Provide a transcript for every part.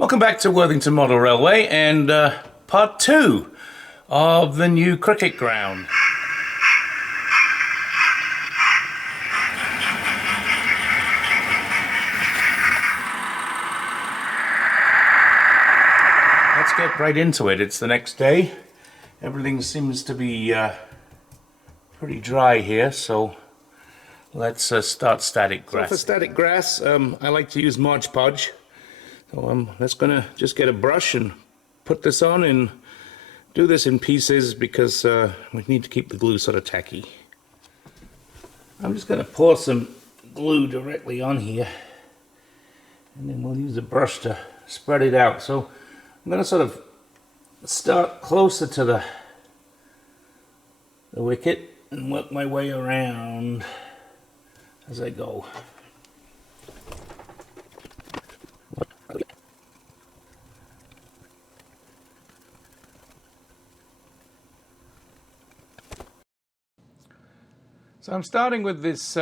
Welcome back to Worthington Model Railway and part 2 of the new cricket ground. Let's get right into it. It's the next day. Everything seems to be pretty dry here, so let's start static grass. So for static grass, I like to use Mod Podge. So I'm just gonna get a brush and put this on and do this in pieces because we need to keep the glue sort of tacky. I'm just gonna pour some glue directly on here, and then we'll use a brush to spread it out. So I'm gonna sort of start closer to the wicket and work my way around as I go. So I'm starting with this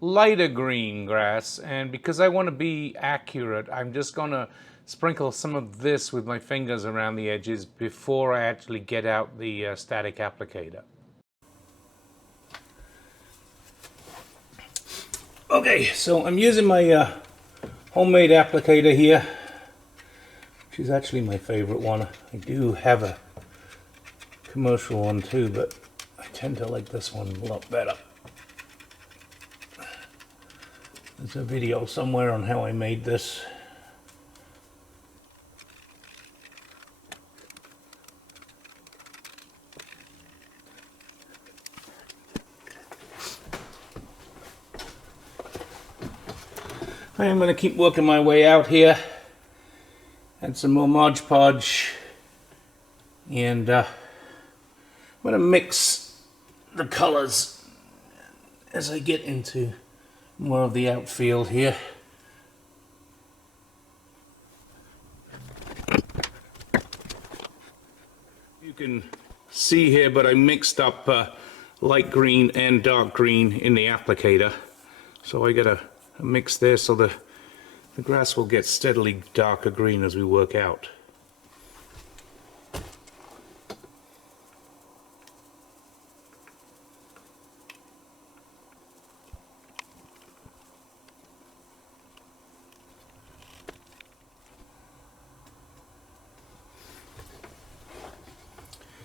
lighter green grass, and because I want to be accurate, I'm just going to sprinkle some of this with my fingers around the edges before I actually get out the static applicator. Okay, so I'm using my homemade applicator here, which is actually my favorite one. I do have a commercial one too, but I tend to like this one a lot better. There's a video somewhere on how I made this. I am going to keep working my way out here. Add some more Mod Podge, and I'm going to mix the colors as I get into more of the outfield here. You can see here, but I mixed up light green and dark green in the applicator. So I got a mix there so the grass will get steadily darker green as we work out.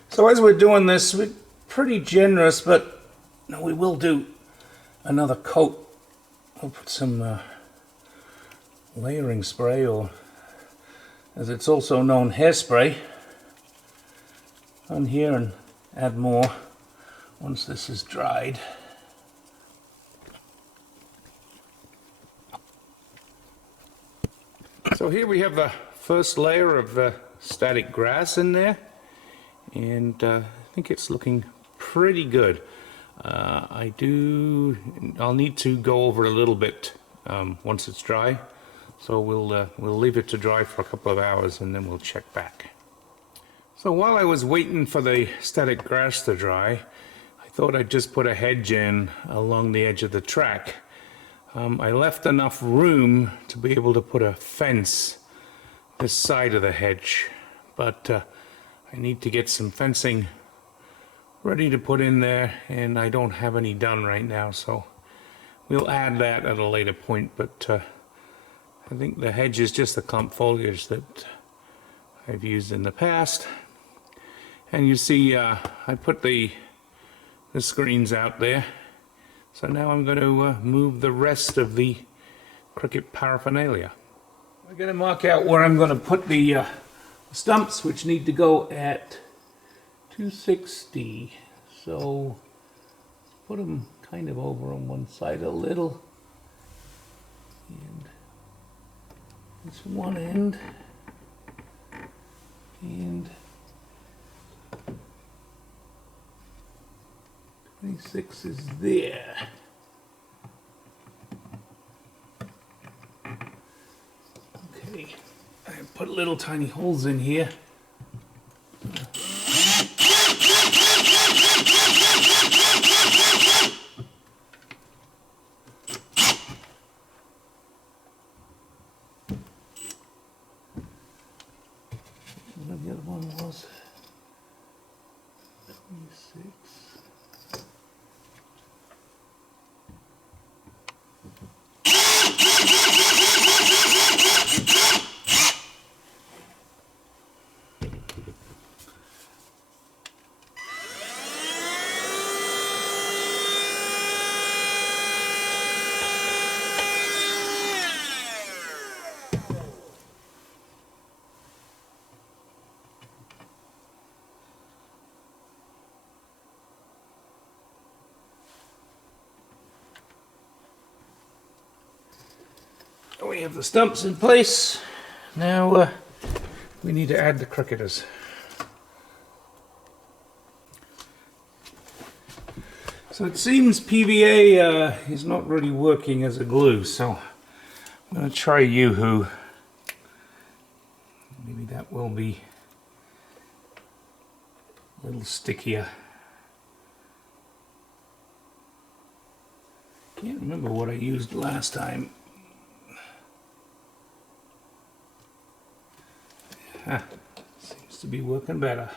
So as we're doing this, we're pretty generous, but we will do another coat. We'll put some layering spray, or as it's also known, hairspray, on here, and add more once this is dried. So here we have the first layer of static grass in there, and I think it's looking pretty good. I'll need to go over a little bit once it's dry, so we'll leave it to dry for a couple of hours and then we'll check back. So while I was waiting for the static grass to dry, I thought I'd just put a hedge in along the edge of the track. I left enough room to be able to put a fence this side of the hedge, but I need to get some fencing ready to put in there, and I don't have any done right now, so we'll add that at a later point. But I think the hedge is just the clump foliage that I've used in the past. And you see I put the screens out there, so now I'm going to move the rest of the cricket paraphernalia. We're going to mark out where I'm going to put the stumps, which need to go at 260. So put them kind of over on one side a little, and this one end, and 26 is there. Okay, I put little tiny holes in here. the other one was 26. We have the stumps in place. Now we need to add the cricketers. So it seems PVA is not really working as a glue, so I'm going to try Yoo-hoo. Maybe that will be a little stickier. Can't remember what I used last time. Seems to be working better.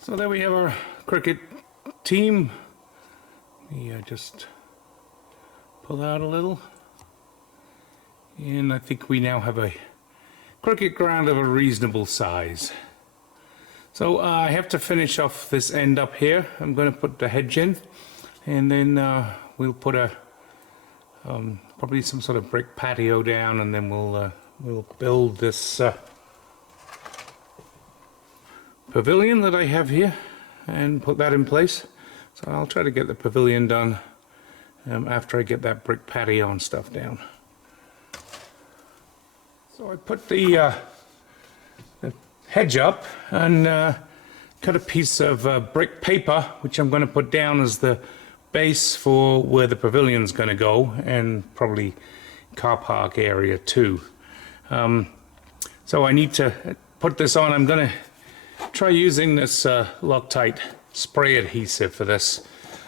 So there we have our cricket team. We just pull out a little, and I think we now have a cricket ground of a reasonable size. So I have to finish off this end up here. I'm going to put the hedge in, and then we'll put a probably some sort of brick patio down, and then we'll build this pavilion that I have here and put that in place. So I'll try to get the pavilion done after I get that brick patio and stuff down. So I put the hedge up and cut a piece of brick paper, which I'm going to put down as the base for where the pavilion's going to go, and probably car park area too. So I need to put this on. I'm going to try using this Loctite spray adhesive for this.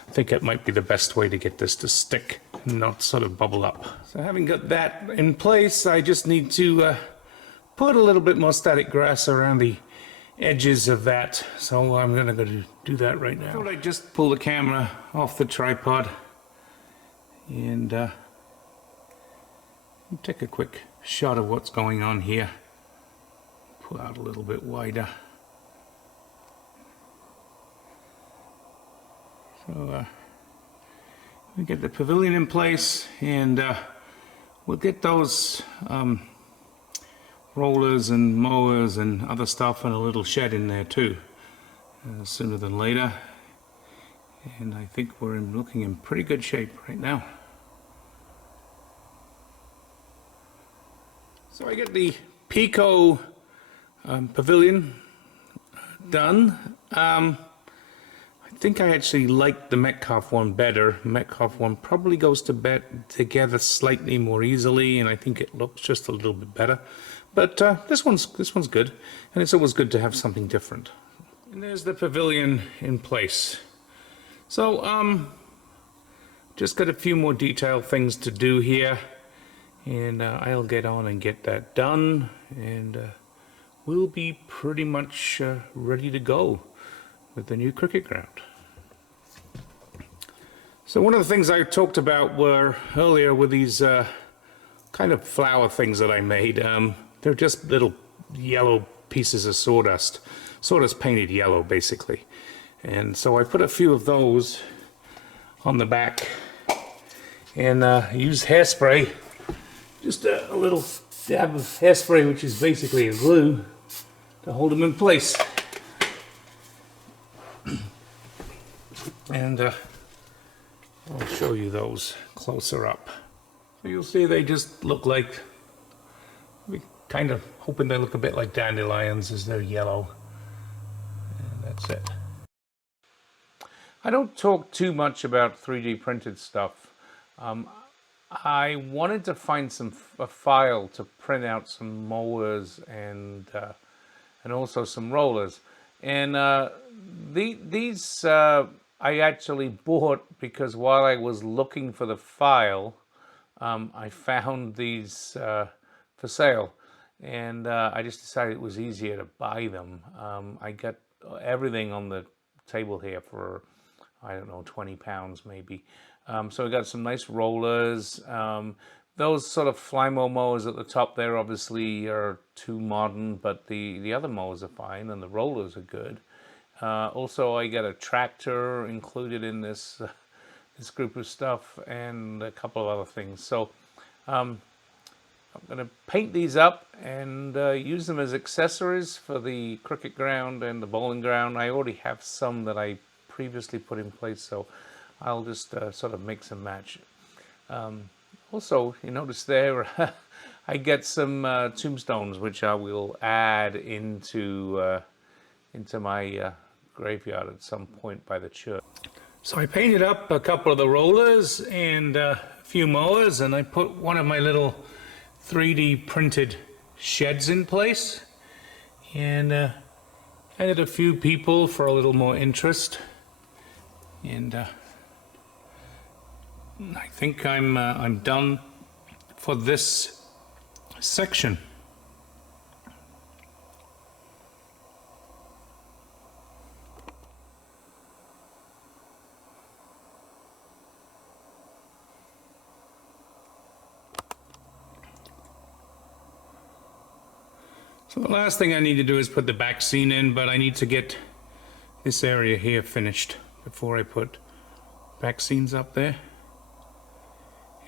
I think it might be the best way to get this to stick and not sort of bubble up. So having got that in place, I just need to put a little bit more static grass around the edges of that. So I'm going to go to do that right now. I thought I'd just pull the camera off the tripod and take a quick shot of what's going on here. Pull out a little bit wider. So we get the pavilion in place, and we'll get those rollers and mowers and other stuff and a little shed in there too, sooner than later. And I think we're looking in pretty good shape right now. So I get the Pico pavilion done. I think I actually like the Metcalf one better. Metcalf one probably goes to bed together slightly more easily, and I think it looks just a little bit better. But this one's good, and it's always good to have something different. And there's the pavilion in place. So just got a few more detailed things to do here, and I'll get on and get that done, and we'll be pretty much ready to go with the new cricket ground. So one of the things I talked about earlier were these kind of flower things that I made. They're just little yellow pieces of sawdust painted yellow basically. And so I put a few of those on the back and used hairspray, just a little dab of hairspray, which is basically a glue, to hold them in place. And I'll show you those closer up. So you'll see they just look like, we kind of hoping they look a bit like dandelions as they're yellow. And that's it. I don't talk too much about 3D printed stuff. I wanted to find a file to print out some mowers and also some rollers. And these I actually bought because while I was looking for the file, I found these for sale, and I just decided it was easier to buy them. I got everything on the table here for, I don't know, £20 maybe. So we got some nice rollers. Those sort of Flymo mowers at the top there obviously are too modern, but the other mowers are fine and the rollers are good. Also, I got a tractor included in this this group of stuff and a couple of other things. So I'm going to paint these up and use them as accessories for the cricket ground and the bowling ground. I already have some that I previously put in place, so I'll just sort of mix and match. Also, you notice there I get some tombstones which I will add into my graveyard at some point by the church. So I painted up a couple of the rollers and a few mowers, and I put one of my little 3D printed sheds in place, and added a few people for a little more interest. And I think I'm done for this section. So the last thing I need to do is put the back scene in, but I need to get this area here finished before I put back scenes up there.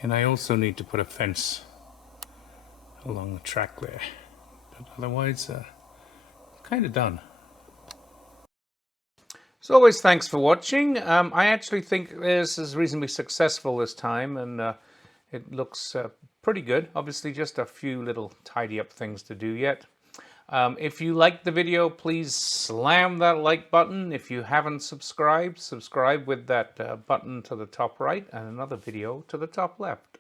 And I also need to put a fence along the track there. But otherwise, kind of done. As always, thanks for watching. I actually think this is reasonably successful this time, and it looks pretty good. Obviously, just a few little tidy up things to do yet. If you liked the video, please slam that like button. If you haven't subscribed, subscribe with that button to the top right and another video to the top left.